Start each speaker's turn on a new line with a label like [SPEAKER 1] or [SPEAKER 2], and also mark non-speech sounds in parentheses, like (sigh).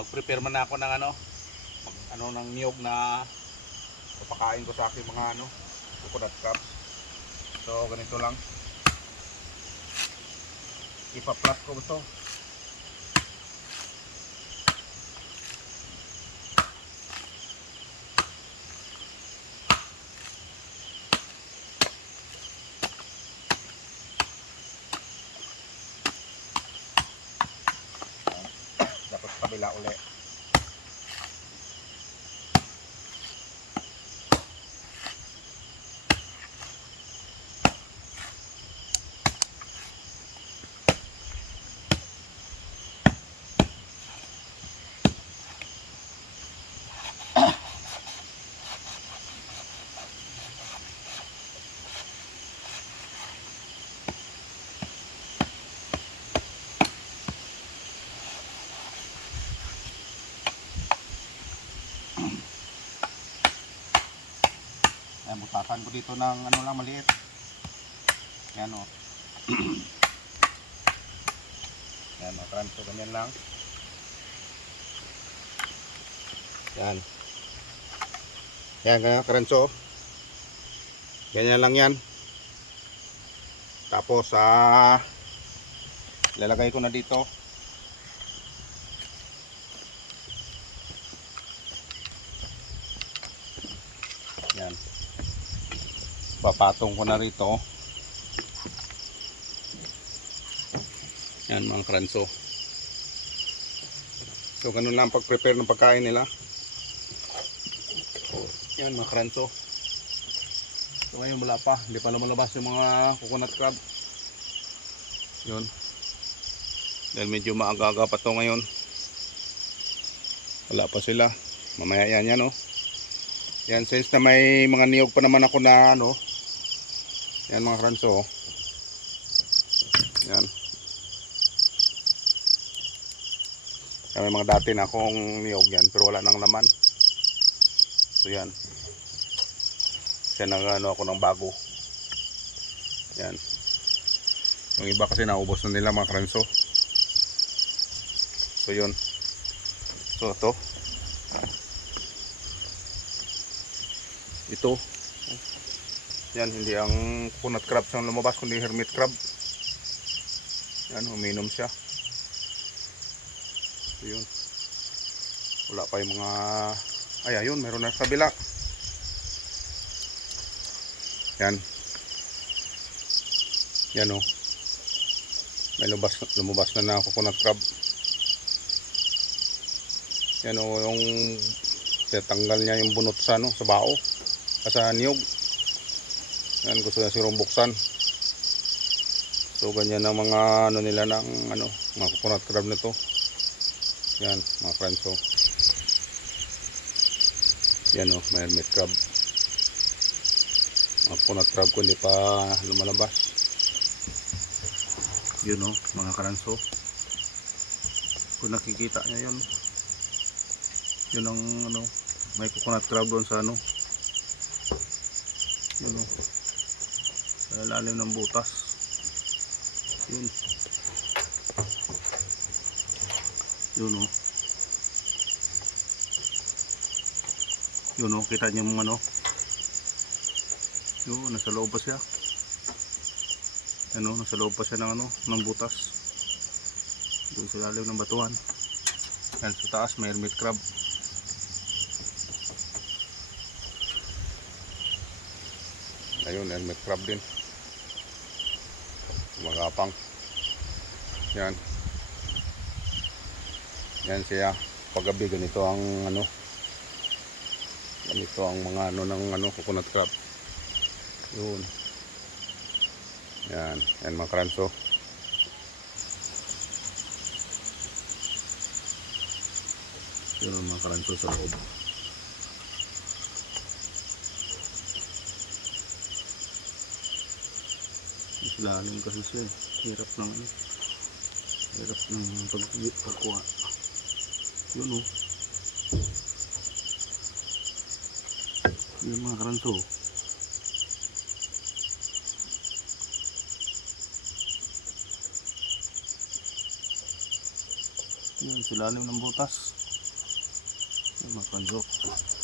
[SPEAKER 1] mag-prepare man ako ng ano, mag, ano ng niyog na papakain ko sa aking mga ano, coconut crabs. So ganito lang. Ipa-flat ko ito. Dapat sa kabila uli. Butasan ko dito ng ano lang maliit. Yan o. (clears throat) Yan o, transfer ganyan lang. Yan. Yan, ganyan karanso. Ganyan lang yan. Tapos, ah, lalagay ko na dito. Yan. Papatong ko na rito. Yan mga kranso. So ganun lang pag-prepare ng pagkain nila. Yan mga kranso. So ngayon wala pa. Hindi pa lumalabas yung mga coconut crab. Yun. Dahil medyo maaga-aga pa to ngayon. Wala pa sila. Mamaya yan yan oh. Yan, since na may mga niyog pa naman ako na ano. Yan mga kranso. oh. Yan. Kami mga dati na akong niyog yan pero wala nang laman. So yan. Kaya nang ano ako ng bago. Yan. Yung iba kasi naubos na nila mga kranso. So yun. So ito. ito yan hindi ang coconut crab. Ang lumabas kundi hermit crab. Yan uminom siya. So, yun. Wala pa yung mga ay ayun meron na sa kabila. Yan. Yan o may lumabas, lumabas na na coconut crab. Yan o yung tatanggal niya yung bunot sa ano sa bao sa niyog yan gusto na sigurong buksan. So ganyan ang mga ano nila ng ano mga coconut crab nito. Yan mga kranso yan o may hermit crab. Mga coconut crab ko hindi pa lumalabas. Yun o mga kranso kung nakikita nyo yun yun ang ano may coconut crab doon sa ano. Yun o sa ilalim ng butas. Yun. Yun o yun o kita niyo yung ano yun nasa loob pa siya. Ano nasa loob pa siya ng ano ng butas. Doon sa ilalim ng batuan. Yan sa taas may hermit crab. Ayun hermit crab din magapang yan. Yan siya. Paggabi ganito ang ano. Ganito ang mga ano ng ano coconut crab. Yun. Yan. Yan mga kranso yun ang mga kranso sa loob Mas lalim kasi siya eh. Hirap ng ano. Hirap ng pag pagkuha. Yun oh. Yun mga karanto. Yun, sa lalim ng butas. Mga kanso.